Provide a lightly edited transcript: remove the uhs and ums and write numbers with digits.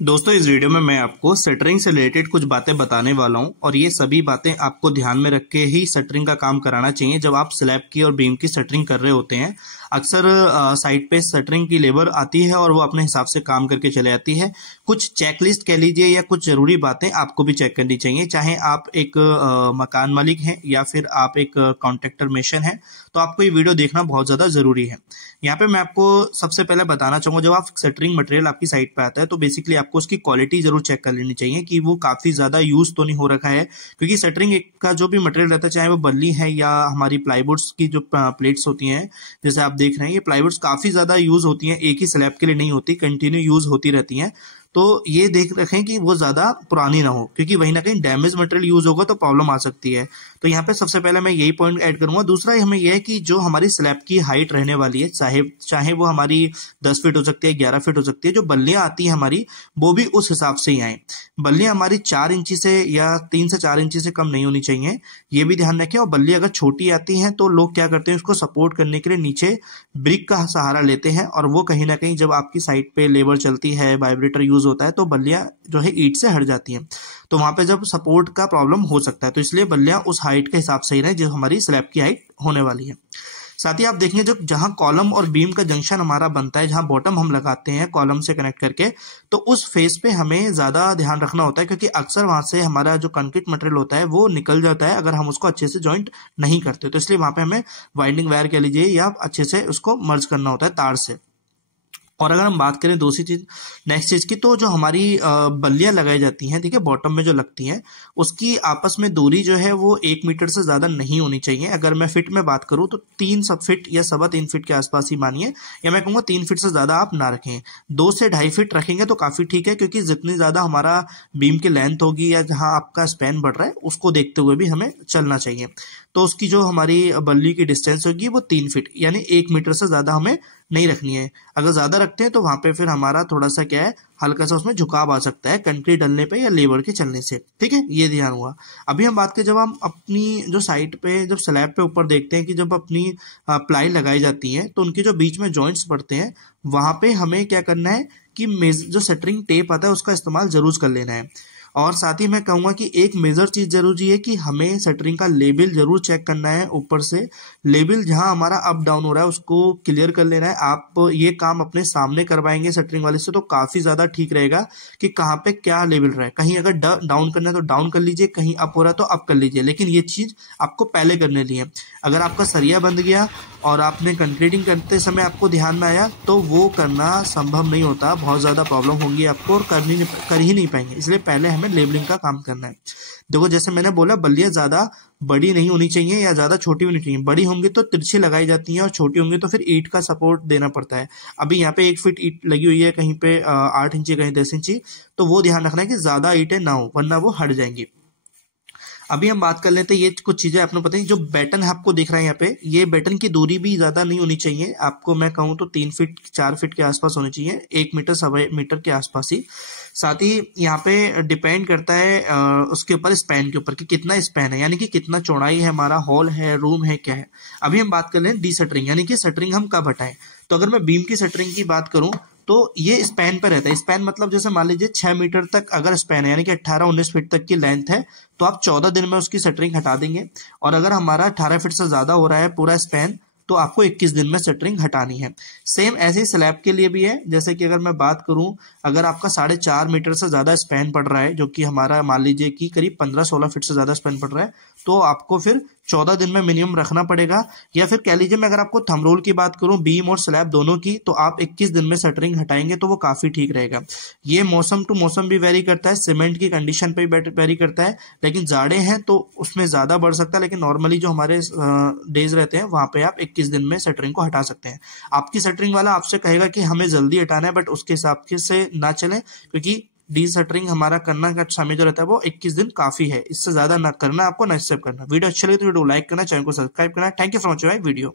दोस्तों इस वीडियो में मैं आपको शटरिंग से रिलेटेड कुछ बातें बताने वाला हूं और ये सभी बातें आपको ध्यान में रख के ही शटरिंग का काम कराना चाहिए जब आप स्लैब की और बीम की शटरिंग कर रहे होते हैं। अक्सर साइट पे शटरिंग की लेबर आती है और वो अपने हिसाब से काम करके चले जाती है। कुछ चेकलिस्ट कह लीजिए या कुछ जरूरी बातें आपको भी चेक करनी चाहिए, चाहे आप एक मकान मालिक हैं या फिर आप एक कॉन्ट्रैक्टर मेसन हैं, तो आपको ये वीडियो देखना बहुत ज्यादा जरूरी है। यहाँ पे मैं आपको सबसे पहले बताना चाहूंगा, जब आप शटरिंग मटेरियल आपकी साइट पे आता है तो बेसिकली आपको उसकी क्वालिटी जरूर चेक कर लेनी चाहिए कि वो काफी ज्यादा यूज तो नहीं हो रखा है, क्योंकि शटरिंग का जो भी मटेरियल रहता है, चाहे वो बल्ली है या हमारी प्लाईवुड्स की जो प्लेट्स होती हैं, जैसे आप देख रहे हैं ये प्लाईवुड्स काफी ज्यादा यूज होती हैं, एक ही स्लैब के लिए नहीं होती, कंटिन्यू यूज होती रहती हैं। तो ये देख रखें कि वो ज्यादा पुरानी ना हो, क्योंकि वहीं ना कहीं डैमेज मटेरियल यूज होगा तो प्रॉब्लम आ सकती है। तो यहाँ पे सबसे पहले मैं यही पॉइंट ऐड करूंगा। दूसरा हमें यह है कि जो हमारी स्लैब की हाइट रहने वाली है, चाहे वो हमारी 10 फीट हो सकती है, 11 फीट हो सकती है, जो बल्लियां आती है हमारी वो भी उस हिसाब से ही आए। बल्लियां हमारी 4 इंची से या 3 से 4 इंची से कम नहीं होनी चाहिए, ये भी ध्यान रखें। और बल्ली अगर छोटी आती है तो लोग क्या करते हैं, उसको सपोर्ट करने के लिए नीचे ब्रिक का सहारा लेते हैं, और वो कहीं ना कहीं जब आपकी साइट पे लेबर चलती है, वाइब्रेटर यूज होता है, तो बल्लियां जो है ईंट से हट जाती हैं, तो वहां पे जब सपोर्ट का प्रॉब्लम हो सकता है। तो इसलिए बल्लियां उस हाइट के हिसाब से ही रहे जो हमारी स्लैब की हाइट होने वाली है। साथ ही आप देखेंगे जब जहां कॉलम और बीम का जंक्शन हमारा बनता है, जहां बॉटम हम लगाते हैं कॉलम से कनेक्ट करके, तो उस फेस पे हमें ज्यादा ध्यान रखना होता है, क्योंकि अक्सर वहां से हमारा जो कंक्रीट मटेरियल होता है वो निकल जाता है अगर हम उसको अच्छे से जॉइंट नहीं करते। तो इसलिए वहां पे हमें वाइंडिंग वायर कह लीजिए या अच्छे से उसको मर्ज करना होता है तार से। और अगर हम बात करें दूसरी चीज, नेक्स्ट चीज की, तो जो हमारी बल्लियां लगाई जाती हैं, ठीक है, बॉटम में जो लगती हैं, उसकी आपस में दूरी जो है वो 1 मीटर से ज्यादा नहीं होनी चाहिए। अगर मैं फिट में बात करूं तो 3 सब फीट या 3.25 फीट के आसपास ही मानिए, या मैं कहूंगा 3 फीट से ज्यादा आप ना रखें। 2 से 2.5 फीट रखेंगे तो काफी ठीक है, क्योंकि जितनी ज्यादा हमारा बीम की लेंथ होगी या जहां आपका स्पैन बढ़ रहा है उसको देखते हुए भी हमें चलना चाहिए। तो उसकी जो हमारी बल्ली की डिस्टेंस होगी वो 3 फीट यानी 1 मीटर से ज्यादा हमें नहीं रखनी है। अगर ज्यादा रखते हैं तो वहां पे फिर हमारा थोड़ा सा क्या है, हल्का सा उसमें झुकाव आ सकता है कंक्रीट डलने पे या लेबर के चलने से, ठीक है, ये ध्यान हुआ। अभी हम बात करें, जब हम अपनी जो साइट पे जब स्लैब पे ऊपर देखते हैं कि जब अपनी प्लाई लगाई जाती है तो उनके जो बीच में जॉइंट्स पड़ते हैं, वहां पे हमें क्या करना है कि जो शटरिंग टेप आता है उसका इस्तेमाल जरूर कर लेना है। और साथ ही मैं कहूंगा कि एक मेजर चीज जरूरी है कि हमें शटरिंग का लेबल जरूर चेक करना है। ऊपर से लेबल जहां हमारा अप डाउन हो रहा है उसको क्लियर कर लेना है। आप ये काम अपने सामने करवाएंगे शटरिंग वाले से तो काफी ज्यादा ठीक रहेगा कि कहाँ पे क्या लेबल रहा है। कहीं अगर डाउन करना है तो डाउन कर लीजिए, कहीं अप हो रहा है तो अप कर लीजिए, लेकिन ये चीज आपको पहले करने ली है। अगर आपका सरिया बंध गया और आपने कंक्रीटिंग करते समय आपको ध्यान में आया तो वो करना संभव नहीं होता, बहुत ज्यादा प्रॉब्लम होगी आपको और कर ही नहीं पाएंगे। इसलिए पहले हमें लेबलिंग का काम करना है। देखो जैसे मैंने बोला, बल्लियां ज्यादा बड़ी नहीं होनी चाहिए या ज्यादा छोटी भी नहीं चाहिए। बड़ी होंगी तो तिरछी लगाई जाती हैं और छोटी होंगी तो फिर ईंट का सपोर्ट देना पड़ता है। अभी यहाँ पे 1 फीट ईंट लगी हुई है, कहीं पे 8 इंची, कहीं 10 इंची, तो वो ध्यान रखना है कि ज्यादा ईंटें ना हो वरना वो हट जाएंगी। अभी हम बात कर लेते हैं, ये कुछ चीजें आपको पता है, जो बैटन है आपको दिख रहा है यहाँ पे, ये बैटन की दूरी भी ज्यादा नहीं होनी चाहिए। आपको मैं कहूँ तो 3 फीट 4 फीट के आसपास होनी चाहिए, 1 मीटर 1.25 मीटर के आसपास ही। साथ ही यहाँ पे डिपेंड करता है उसके ऊपर, स्पैन के ऊपर, कि कितना स्पैन है, यानी कि कितना चौड़ाई है, हमारा हॉल है, रूम है, क्या है। अभी हम बात कर लें डी शटरिंग, यानी कि शटरिंग हम कब हटाएं। तो अगर मैं बीम की शटरिंग की बात करूं तो ये स्पैन पर रहता है। स्पैन मतलब जैसे मान लीजिए 6 मीटर तक अगर स्पैन है, यानी कि 18-19 फीट तक की लेंथ है, तो आप 14 दिन में उसकी शटरिंग हटा देंगे। और अगर हमारा 18 फीट से ज्यादा हो रहा है पूरा स्पैन, तो आपको 21 दिन में शटरिंग हटानी है। सेम ऐसे ही स्लैब के लिए भी है। जैसे कि अगर मैं बात करूं, अगर आपका 4.5 मीटर से ज्यादा स्पैन पड़ रहा है, जो कि हमारा मान लीजिए कि करीब 15-16 फीट से ज्यादा स्पैन पड़ रहा है, तो आपको फिर 14 दिन में मिनिमम रखना पड़ेगा। या फिर कह लीजिए मैं अगर आपको थंब रूल की बात करूं, बीम और स्लैब दोनों की, तो आप 21 दिन में शटरिंग हटाएंगे तो वो काफी ठीक रहेगा। ये मौसम टू मौसम भी वेरी करता है, सीमेंट की कंडीशन पे भी वेरी करता है, लेकिन जाड़े हैं तो उसमें ज्यादा बढ़ सकता है, लेकिन नॉर्मली जो हमारे डेज रहते हैं वहां पे आप 21 दिन में शटरिंग को हटा सकते हैं। आपकी शटरिंग वाला आपसे कहेगा कि हमें जल्दी हटाना है, बट उसके हिसाब से ना चले, क्योंकि डी शटरिंग हमारा करना का समय जो रहता है वो 21 दिन काफी है। इससे ज्यादा ना करना आपको, ना इससे करना। वीडियो अच्छी लगी तो वीडियो लाइक करना, चैनल को सब्सक्राइब करना। Thank you for watching my video.